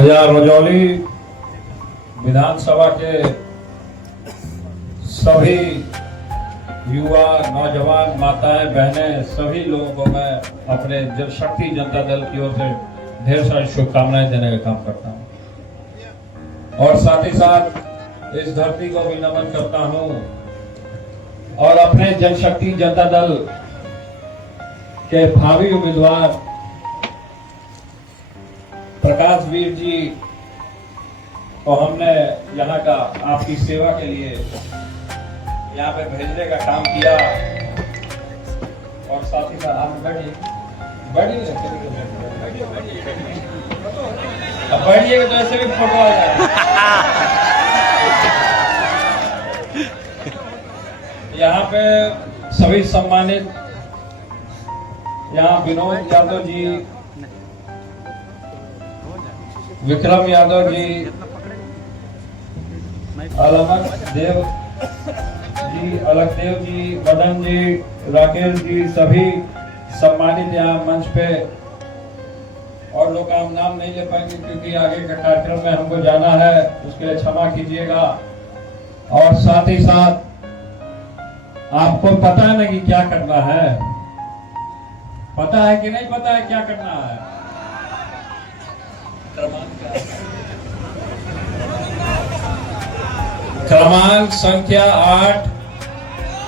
हजार रजौली विधानसभा के सभी युवा, नौजवान, माताएं, बहनें, सभी लोगों को मैं अपने जनशक्ति जनता दल की ओर से ढेर सारी शुभकामनाएं देने का काम करता हूं और साथ ही साथ इस धरती को भी नमन करता हूं और अपने जनशक्ति जनता दल के भावी उम्मीदवार प्रकाश वीर जी को हमने यहाँ का आपकी सेवा के लिए यहाँ पे भेजने का काम किया और साथ ही साथ आप बैठिएगा तो ऐसे भी फोटो आ जाएगा। यहाँ पे सभी सम्मानित यहाँ विनोद यादव जी, विक्रम यादव जी, अलगदेव जी, मदन जी, राकेश जी, सभी सम्मानित यहाँ मंच पे और लोग का हम नाम नहीं ले पाएंगे क्योंकि आगे के कार्यक्रम में हमको जाना है, उसके लिए क्षमा कीजिएगा। और साथ ही साथ आपको पता है ना कि क्या करना है, पता है कि नहीं पता है क्या करना है? क्रमांक संख्या 8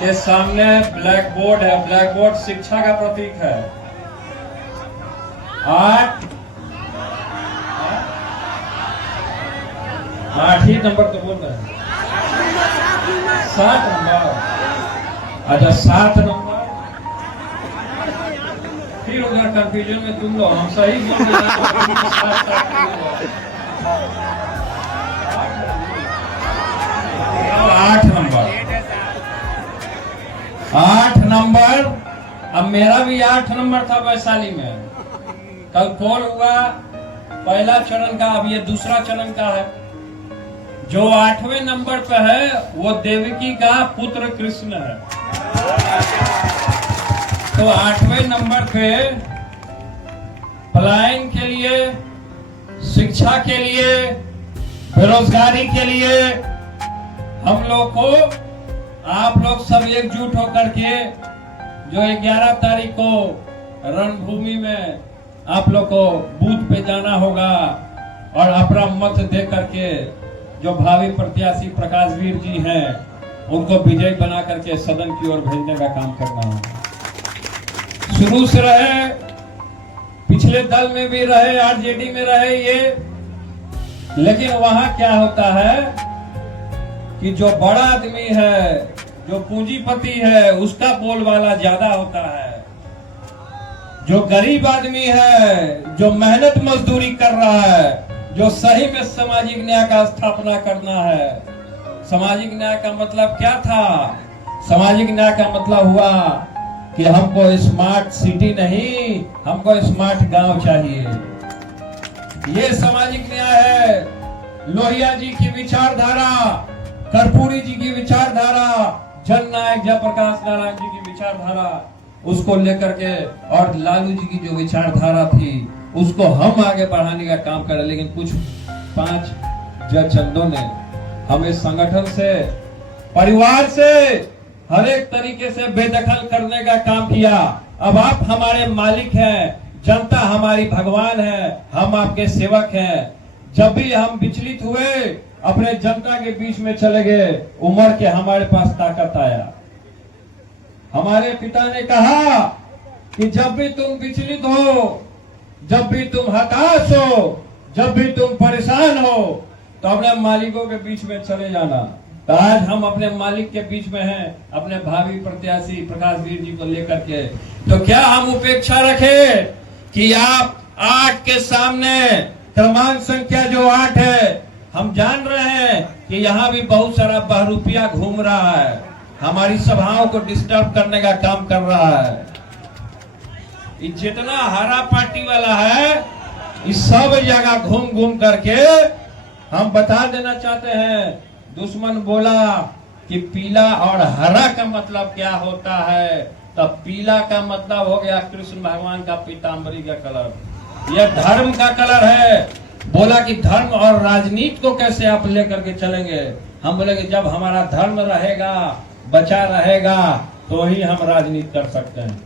के सामने ब्लैक बोर्ड है। ब्लैक बोर्ड शिक्षा का प्रतीक है। 8 ही नंबर तो बोल रहे हैं। 7 नंबर, अच्छा 7 नंबर, फिर उधर कंफ्यूजन में तुम लोग, हम सही बोल रहे हैं। 8 नंबर, 8 नंबर। अब मेरा भी 8 नंबर था वैशाली में। कल पोल हुआ पहला चरण का, अब ये दूसरा चरण का है। जो 8वें नंबर पे है वो देवकी का पुत्र कृष्ण है। तो 8वें नंबर पे पलायन के लिए, शिक्षा के लिए, बेरोजगारी के लिए हम लोग को, आप लोग सब एकजुट होकर के जो 11 तारीख को रणभूमि में आप लोग को बूथ पे जाना होगा और अपना मत दे करके जो भावी प्रत्याशी प्रकाश वीर जी हैं उनको विजयी बना करके सदन की ओर भेजने का काम करना है। शुरू से रहे, पिछले दल में भी रहे, आरजेडी में रहे ये, लेकिन वहां क्या होता है कि जो बड़ा आदमी है, जो पूंजीपति है, उसका बोलबाला ज्यादा होता है। जो गरीब आदमी है, जो मेहनत मजदूरी कर रहा है, जो सही में सामाजिक न्याय का स्थापना करना है। सामाजिक न्याय का मतलब क्या था? सामाजिक न्याय का मतलब हुआ कि हमको स्मार्ट सिटी नहीं, हमको स्मार्ट गांव चाहिए। ये सामाजिक न्याय है। लोहिया जी की विचारधारा, कर्पूरी जी की विचारधारा, जननायक जयप्रकाश नारायण जी की विचारधारा, उसको लेकर के, और लालू जी की जो विचारधारा थी उसको हम आगे बढ़ाने का काम करें। लेकिन कुछ 5 जजों ने हमें संगठन से, परिवार से, हर एक तरीके से बेदखल करने का काम किया। अब आप हमारे मालिक हैं, जनता हमारी भगवान है, हम आपके सेवक हैं। जब भी हम विचलित हुए, अपने जनता के बीच में चले गए, उमड़ के हमारे पास ताकत आया। हमारे पिता ने कहा कि जब भी तुम विचलित हो, जब भी तुम हताश हो, जब भी तुम परेशान हो, तो अपने मालिकों के बीच में चले जाना। तो आज हम अपने मालिक के बीच में हैं, अपने भावी प्रत्याशी प्रकाश वीर जी को लेकर के। तो क्या हम उपेक्षा रखें कि आप 8 के सामने क्रमांक संख्या जो 8 है, हम जान रहे हैं कि यहाँ भी बहुत सारा बहरूपिया घूम रहा है, हमारी सभाओं को डिस्टर्ब करने का काम कर रहा है। जितना हरा पार्टी वाला है, इस सब जगह घूम घूम करके हम बता देना चाहते हैं। दुश्मन बोला कि पीला और हरा का मतलब क्या होता है, तब पीला का मतलब हो गया कृष्ण भगवान का पीताम्बरी का कलर। यह धर्म का कलर है, बोला कि धर्म और राजनीति को कैसे आप लेकर के चलेंगे। हम बोले कि जब हमारा धर्म रहेगा, बचा रहेगा, तो ही हम राजनीति कर सकते हैं।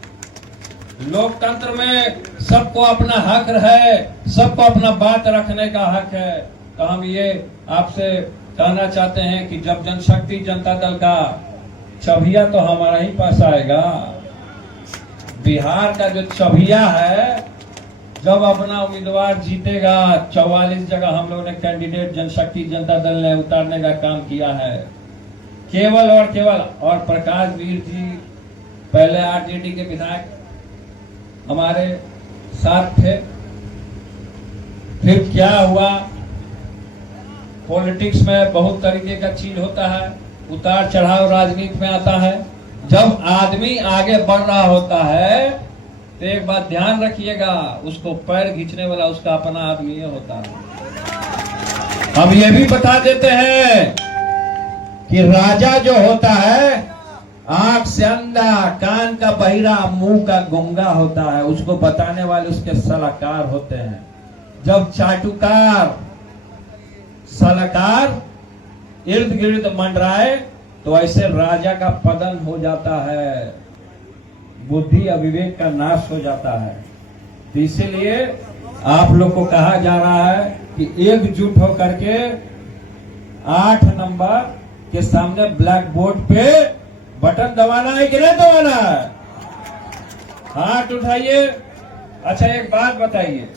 लोकतंत्र में सबको अपना हक है, सबको अपना बात रखने का हक है। तो हम ये आपसे कहना चाहते हैं कि जब जनशक्ति जनता दल का छविया तो हमारा ही पास आएगा। बिहार का जो छविया है, जब अपना उम्मीदवार जीतेगा, 44 जगह हम लोगों ने कैंडिडेट जनशक्ति जनता दल ने उतारने का काम किया है। केवल और केवल, और प्रकाश वीर जी पहले आरजेडी के विधायक हमारे साथ थे। फिर क्या हुआ, पॉलिटिक्स में बहुत तरीके का चीज होता है, उतार चढ़ाव राजनीति में आता है। जब आदमी आगे बढ़ रहा होता है तो एक बात ध्यान रखिएगा, उसको पैर खींचने वाला उसका अपना आदमी ही होता है। हम ये भी बता देते हैं कि राजा जो होता है आंख से अंधा, कान का बहिरा, मुंह का गूंगा होता है, उसको बताने वाले उसके सलाहकार होते हैं। जब चाटुकार सलाहकार इर्द गिर्द मंडराए तो ऐसे राजा का पतन हो जाता है, बुद्धि अविवेक का नाश हो जाता है। तो इसीलिए आप लोग को कहा जा रहा है कि एकजुट होकर के 8 नंबर के सामने ब्लैक बोर्ड पे बटन दबाना है कि नहीं दबाना है? हाथ उठाइए। अच्छा एक बात बताइए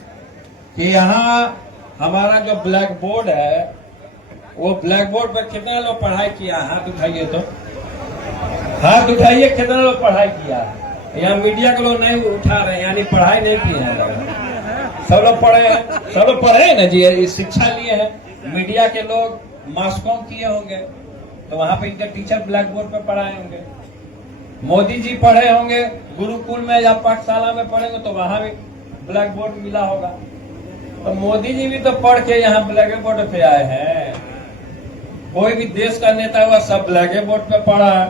कि यहाँ हमारा जो ब्लैक बोर्ड है, वो ब्लैक बोर्ड पर कितने लोग पढ़ाई किया? हाथ उठाइए तो, हाथ उठाइए, कितने लोग पढ़ाई किया? यहाँ मीडिया के लोग नहीं उठा रहे हैं, यानी पढ़ाई नहीं किए हैं। सब लोग पढ़े हैं, सब लोग पढ़े हैं ना जी, शिक्षा लिए हैं। मीडिया के लोग मास्कॉम किए होंगे तो वहां पे इनके टीचर ब्लैक बोर्ड पे पढ़ाए होंगे। मोदी जी पढ़े होंगे गुरुकुल में या पाठशाला में पढ़ेंगे तो वहां भी ब्लैक बोर्ड मिला होगा। तो मोदी जी भी तो पढ़ के यहाँ ब्लैक बोर्ड पे आए हैं। कोई भी देश का नेता हुआ सब ब्लैक बोर्ड पे पढ़ा है।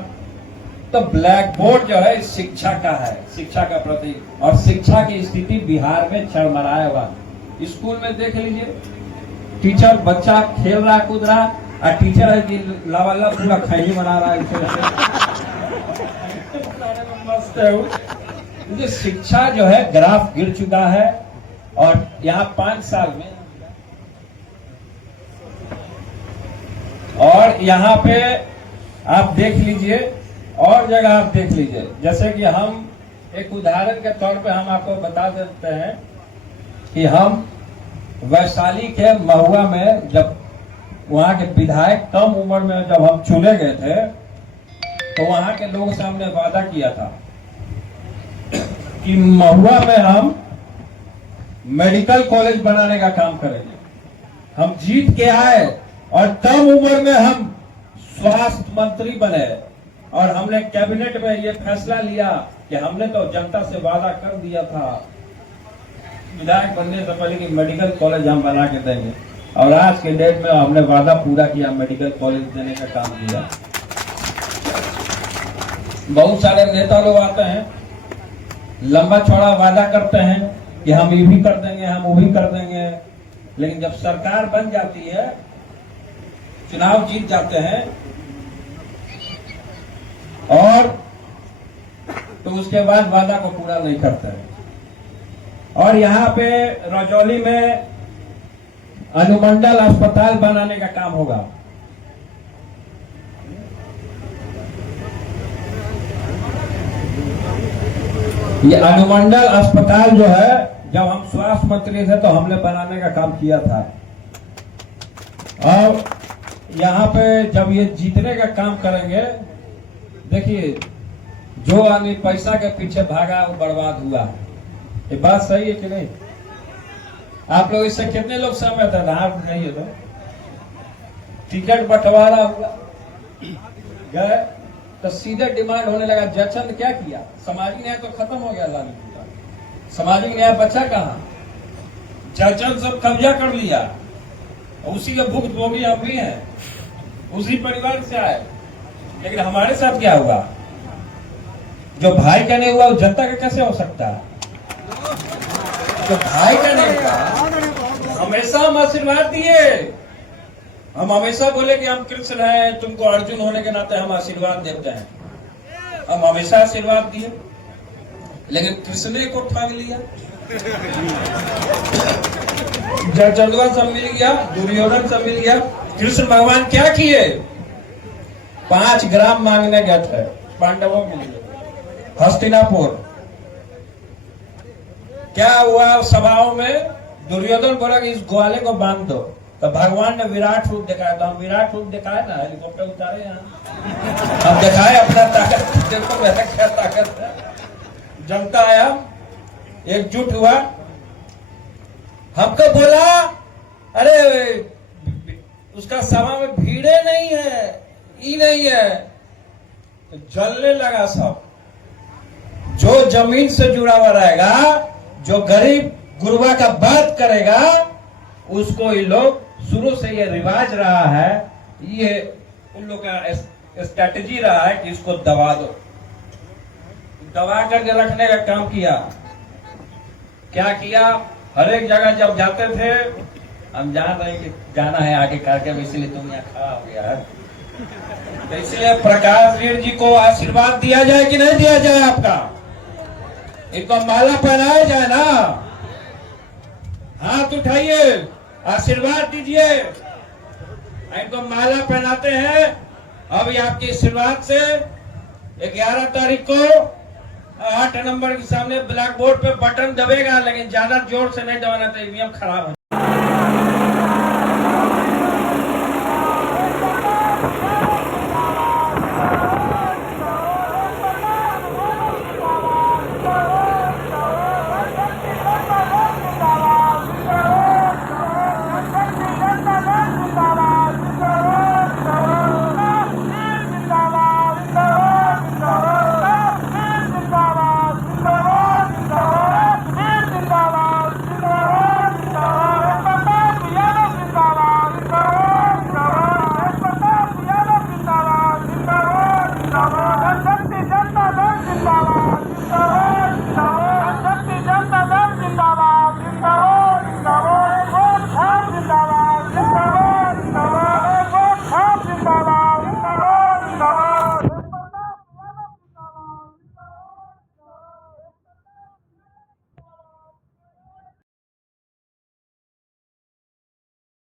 तो ब्लैक बोर्ड जो है शिक्षा का है, शिक्षा का प्रतीक। और शिक्षा की स्थिति बिहार में चरमराया हुआ। स्कूल में देख लीजिए, टीचर बच्चा खेल रहा कूद रहा, और टीचर है कि लावाला पूरा खैनी बना रहा है। मस्त है। शिक्षा जो है ग्राफ गिर चुका है। और यहाँ 5 साल में, और यहाँ पे आप देख लीजिए, और जगह आप देख लीजिए, जैसे कि हम एक उदाहरण के तौर पे हम आपको बता देते हैं कि हम वैशाली के महुआ में जब वहां के विधायक कम उम्र में जब हम चुने गए थे तो वहां के लोगों से हमने वादा किया था कि महुआ में हम मेडिकल कॉलेज बनाने का काम करेंगे। हम जीत के आए और कम उम्र में हम स्वास्थ्य मंत्री बने और हमने कैबिनेट में ये फैसला लिया कि हमने तो जनता से वादा कर दिया था विधायक बनने से पहले कि मेडिकल कॉलेज हम बना के देंगे। और आज के डेट में हमने वादा पूरा किया, मेडिकल कॉलेज देने का काम किया। बहुत सारे नेता लोग आते हैं, लंबा चौड़ा वादा करते हैं कि हम ये भी कर देंगे, हम वो भी कर देंगे, लेकिन जब सरकार बन जाती है, चुनाव जीत जाते हैं और तो उसके बाद वादा को पूरा नहीं करते हैं। और यहाँ पे रजौली में अनुमंडल अस्पताल बनाने का काम होगा। ये अनुमंडल अस्पताल जो है, जब हम स्वास्थ्य मंत्री थे तो हमने बनाने का काम किया था। और यहाँ पे जब ये जीतने का काम करेंगे, देखिए जो आदमी पैसा के पीछे भागा वो बर्बाद हुआ। ये बात सही है कि नहीं? आप लोग इससे कितने लोग सहमत है? हाथ नहीं है तो टिकट बंटवारा हुआ, गए तो सीधे डिमांड होने लगा। जयचंद क्या किया? सामाजिक न्याय तो खत्म हो गया, लालू का सामाजिक न्याय बचा कहाँ? जयचंद सब कब्जा कर लिया, उसी के भुक्तभोगी हम भी हैं, उसी परिवार से आए। लेकिन हमारे साथ क्या हुआ? जो भाई का नहीं हुआ वो जनता का कैसे हो सकता है? जो भाई का नहीं हुआ हमेशा हम आशीर्वाद दिए। हम हमेशा बोले कि हम कृष्ण हैं, तुमको अर्जुन होने के नाते हम आशीर्वाद देते हैं। हम हमेशा आशीर्वाद दिए, लेकिन कृष्ण ने को ठग लिया। जरचंदवा सब मिल गया, दुर्योधन सब मिल गया। कृष्ण भगवान क्या किए? 5 ग्राम मांगने गए थे, पांडवों मिल गए हस्तिनापुर। क्या हुआ सभाओं में? दुर्योधन बोला कि इस ग्वाले को बांध दो। तो भगवान ने विराट रूप दिखाया। तो हम विराट रूप दिखाए ना, हेलीकॉप्टर उतारे यहाँ, हम दिखाए अपना ताकत। देखो मेरा क्या ताकत है। जनता आया, एकजुट हुआ, हमको बोला अरे उसका सभा में भीड़े नहीं है, ई नहीं है। तो जलने लगा सब। जो जमीन से जुड़ा हुआ रहेगा, जो गरीब गुरुबा का बात करेगा, उसको ये लोग शुरू से ये रिवाज रहा है, ये उन लोग का स्ट्रेटेजी रहा है कि इसको दबा दो। दबा करके रखने का काम किया। क्या किया? हर एक जगह जब जाते थे, हम जान रहे कि जाना है आगे करके, इसलिए तुम यहाँ खड़ा हो गया है। तो इसलिए प्रकाश वीर जी को आशीर्वाद दिया जाए कि नहीं दिया जाए? आपका इनको माला पहनाया जाए ना, हाथ उठाइए, आशीर्वाद दीजिए। इनको माला पहनाते हैं। अब ये आपके आशीर्वाद से 11 तारीख को 8 नंबर के सामने ब्लैक बोर्ड पे बटन दबेगा, लेकिन ज्यादा जोर से नहीं दबाना चाहिए, ईवीएम खराब है।